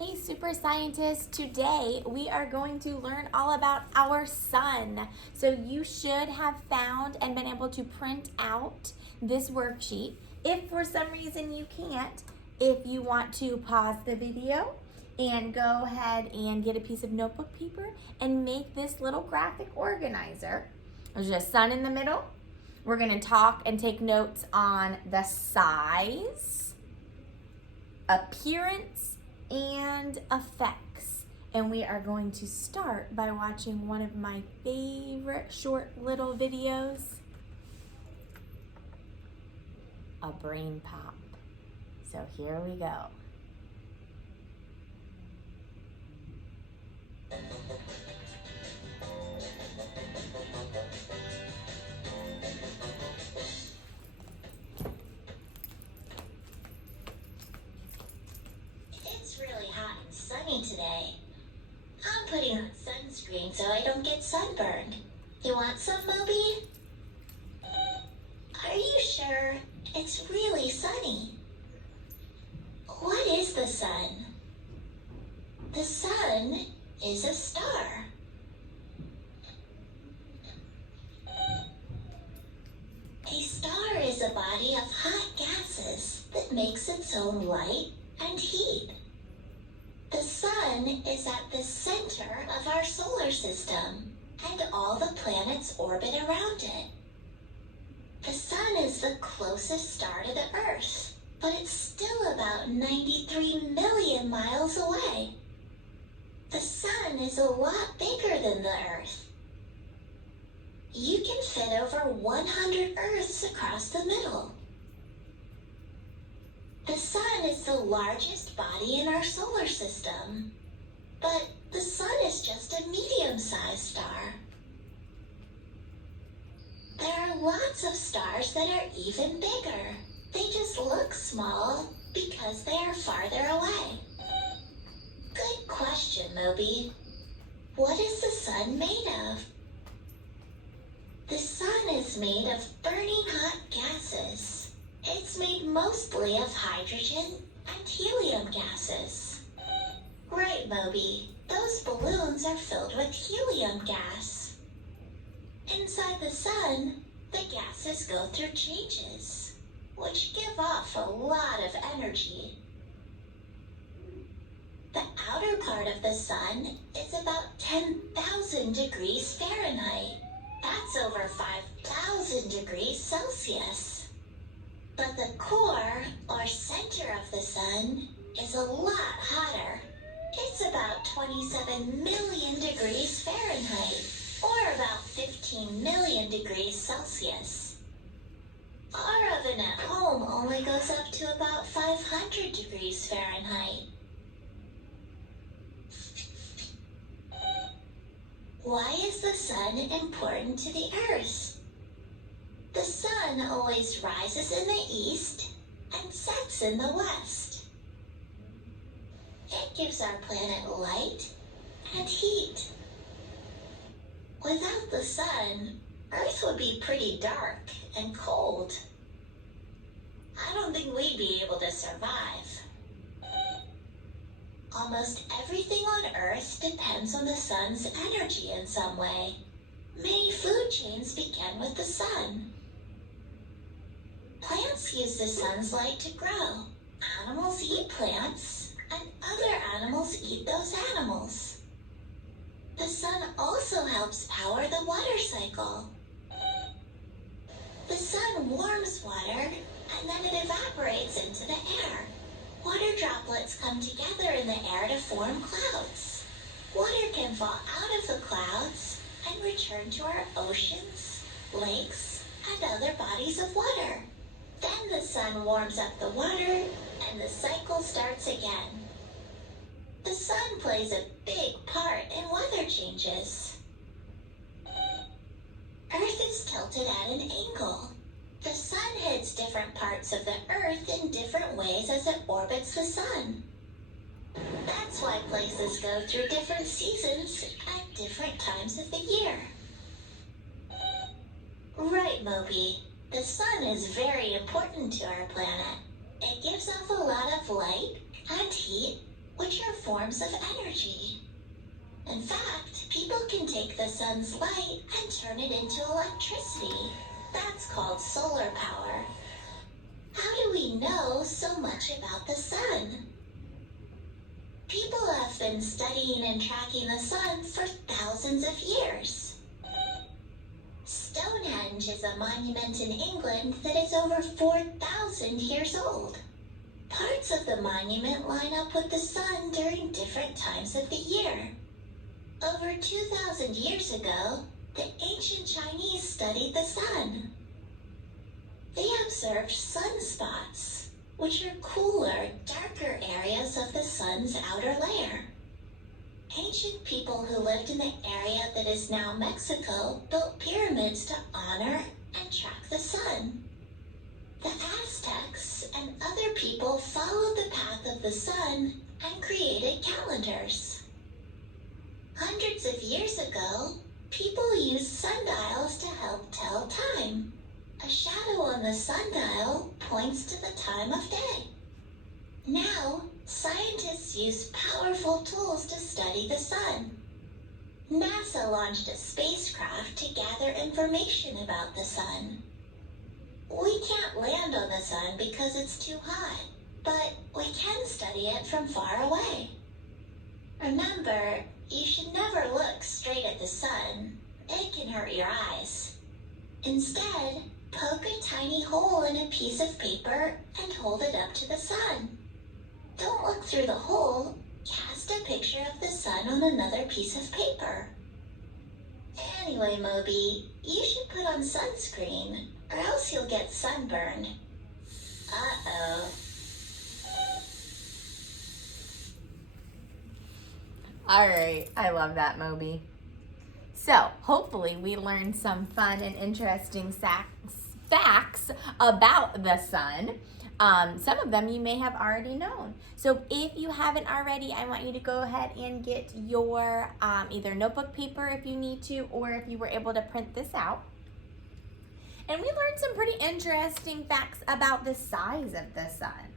Hey super scientists, today we are going to learn all about our sun. So you should have found and been able to print out this worksheet. If for some reason you can't, if you want to pause the video and go ahead and get a piece of notebook paper and make this little graphic organizer. There's a sun in the middle. We're going to talk and take notes on the size, appearance, and effects. And we are going to start by watching one of my favorite short little videos, a brain pop. So here we go. Sunny today. I'm putting on sunscreen so I don't get sunburned. You want some, Moby? Are you sure it's really sunny? What is the sun? The sun is a star. A star is a body of hot gases that makes its own light and heat. The sun is at the center of our solar system, and all the planets orbit around it. The sun is the closest star to the Earth, but it's still about 93 million miles away. The sun is a lot bigger than the Earth. You can fit over 100 Earths across the middle. The sun is the largest body in our solar system, but the sun is just a medium-sized star. There are lots of stars that are even bigger. They just look small because they are farther away. Good question, Moby. What is the sun made of? The sun is made of burning hot gases. It's made mostly of hydrogen and helium gases. Right, Moby. Those balloons are filled with helium gas. Inside the sun, the gases go through changes, which give off a lot of energy. The outer part of the sun is about 10,000 degrees Fahrenheit. That's over 5,000 degrees Celsius. But the core, or center of the sun, is a lot hotter. It's about 27 million degrees Fahrenheit, or about 15 million degrees Celsius. Our oven at home only goes up to about 500 degrees Fahrenheit. Why is the sun important to the Earth? The sun always rises in the east and sets in the west. It gives our planet light and heat. Without the sun, Earth would be pretty dark and cold. I don't think we'd be able to survive. Almost everything on Earth depends on the sun's energy in some way. Many food chains begin with the sun. Plants use the sun's light to grow. Animals eat plants, and other animals eat those animals. The sun also helps power the water cycle. The sun warms water, and then it evaporates into the air. Water droplets come together in the air to form clouds. Water can fall out of the clouds and return to our oceans, lakes, and other bodies of water. Then the sun warms up the water, and the cycle starts again. The sun plays a big part in weather changes. Earth is tilted at an angle. The sun hits different parts of the Earth in different ways as it orbits the sun. That's why places go through different seasons at different times of the year. Right, Moby. The sun is very important to our planet. It gives off a lot of light and heat, which are forms of energy. In fact, people can take the sun's light and turn it into electricity. That's called solar power. How do we know so much about the sun? People have been studying and tracking the sun for thousands of years. Stonehenge is a monument in England that is over 4,000 years old. Parts of the monument line up with the sun during different times of the year. Over 2,000 years ago, the ancient Chinese studied the sun. They observed sunspots, which are cooler, darker areas of the sun's outer layer. Ancient people who lived in the area that is now Mexico built pyramids to honor and track the sun. The Aztecs and other people followed the path of the sun and created calendars. Hundreds of years ago, people used sundials to help tell time. A shadow on the sundial points to the time of day. Now, scientists use powerful tools to study the sun. NASA launched a spacecraft to gather information about the sun. We can't land on the sun because it's too hot, but we can study it from far away. Remember, you should never look straight at the sun. It can hurt your eyes. Instead, poke a tiny hole in a piece of paper and hold it up to the sun. Don't look through the hole. Cast a picture of the sun on another piece of paper. Anyway, Moby, you should put on sunscreen, or else you'll get sunburned. Uh-oh. All right, I love that, Moby. So, hopefully we learned some fun and interesting facts about the sun. Some of them you may have already known. So if you haven't already, I want you to go ahead and get your either notebook paper if you need to, or if you were able to print this out. And we learned some pretty interesting facts about the size of the sun.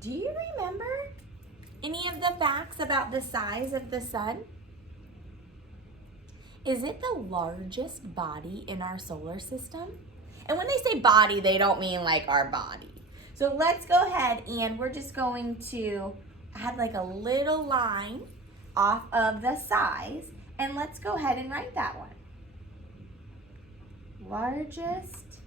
Do you remember any of the facts about the size of the sun? Is it the largest body in our solar system? And when they say body, they don't mean like our body. So let's go ahead and we're just going to add like a little line off of the size, and let's go ahead and write that one. Largest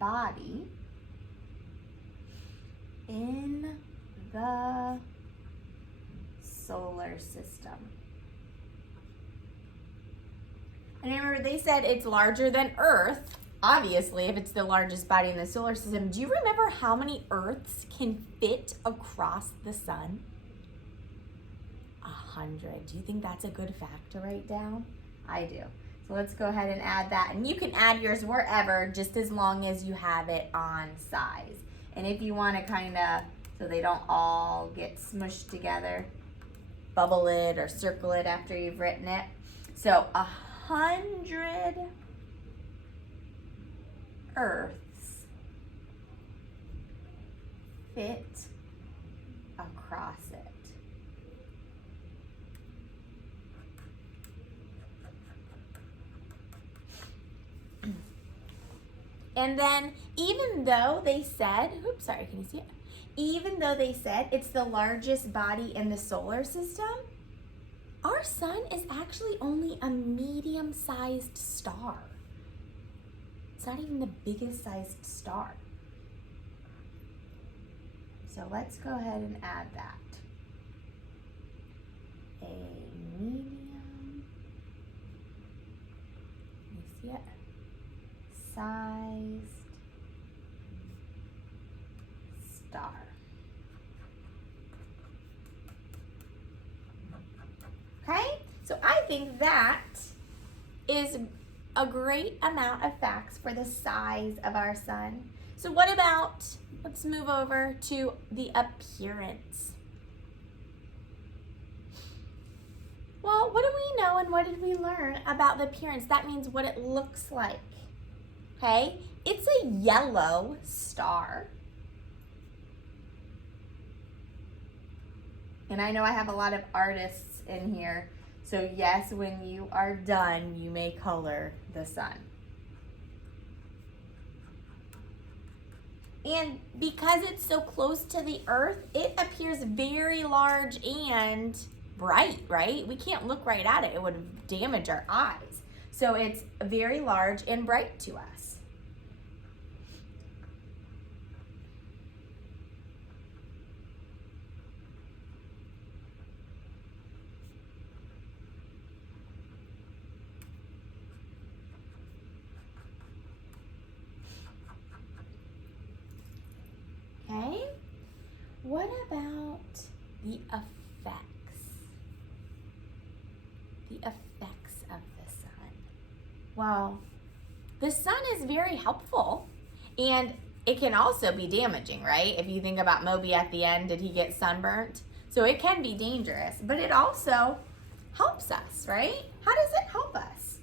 body in the solar system. And remember, they said it's larger than Earth. Obviously, if it's the largest body in the solar system. Do you remember how many Earths can fit across the sun? 100. Do you think that's a good fact to write down? I do. So let's go ahead and add that. And you can add yours wherever, just as long as you have it on size. And if you want to kind of, so they don't all get smushed together, bubble it or circle it after you've written it. So 100 Earths fit across it. And then even though they said, oops, sorry, can you see it? Even though they said it's the largest body in the solar system, our sun is actually only a medium-sized star. It's not even the biggest sized star. So let's go ahead and add that. A medium, you see it? Sized star. Okay, so I think that is a great amount of facts for the size of our sun. So what about, let's move over to the appearance. Well, what do we know and what did we learn about the appearance? That means what it looks like. Okay, it's a yellow star. And I know I have a lot of artists in here. So yes, when you are done, you may color the sun. And because it's so close to the earth, it appears very large and bright, right? We can't look right at it. It would damage our eyes. So it's very large and bright to us. Okay, what about the effects? The effects of the sun. Well, the sun is very helpful, and it can also be damaging, right? If you think about Moby at the end, did he get sunburnt? So it can be dangerous, but it also helps us, right? How does it help us?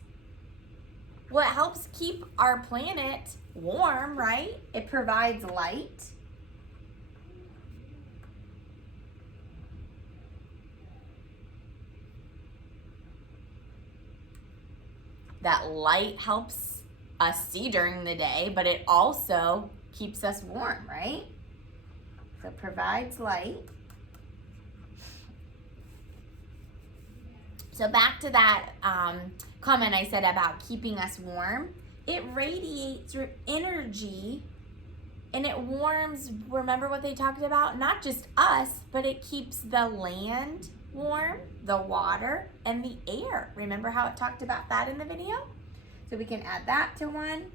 Well, it helps keep our planet warm, right? It provides light. That light helps us see during the day, but it also keeps us warm, right? So it provides light. So back to that comment I said about keeping us warm. It radiates through energy and it warms, remember what they talked about? Not just us, but it keeps the land warm, the water, and the air. Remember how it talked about that in the video? So we can add that to one.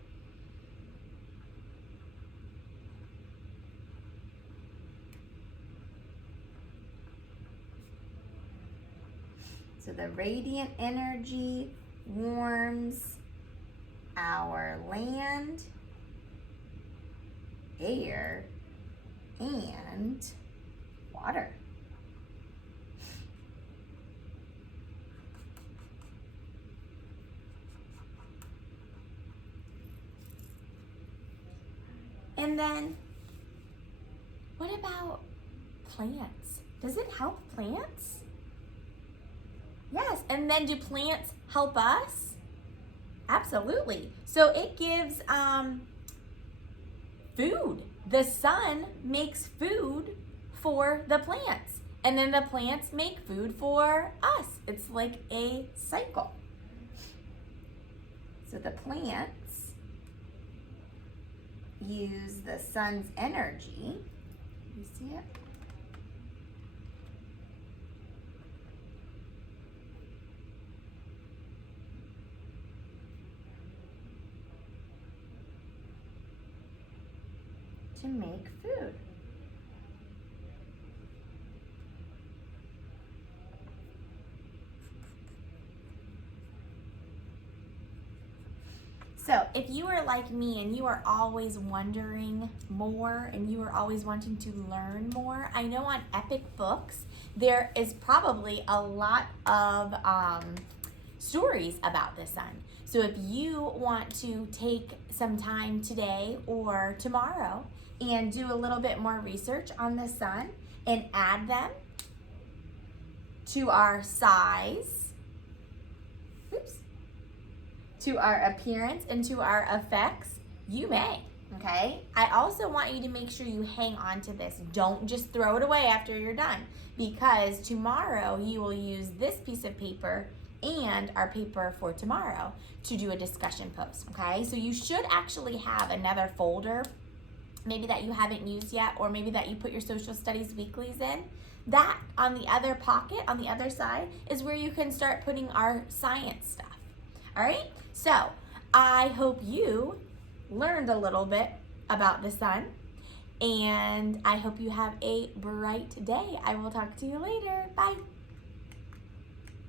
So the radiant energy warms our land, air, and water. And then, what about plants? Does it help plants? Yes, and then do plants help us? Absolutely. So it gives food. The sun makes food for the plants, and then the plants make food for us. It's like a cycle. So the plants use the sun's energy. You see it? To make food. So if you are like me and you are always wondering more and you are always wanting to learn more, I know on Epic Books there is probably a lot of stories about the sun. So if you want to take some time today or tomorrow and do a little bit more research on the sun and add them to our size, to our appearance and to our effects, you may, okay? I also want you to make sure you hang on to this. Don't just throw it away after you're done, because tomorrow you will use this piece of paper and our paper for tomorrow to do a discussion post, okay? So you should actually have another folder, maybe that you haven't used yet, or maybe that you put your social studies weeklies in. That on the other pocket, on the other side, is where you can start putting our science stuff. All right, so I hope you learned a little bit about the sun, and I hope you have a bright day. I will talk to you later. Bye.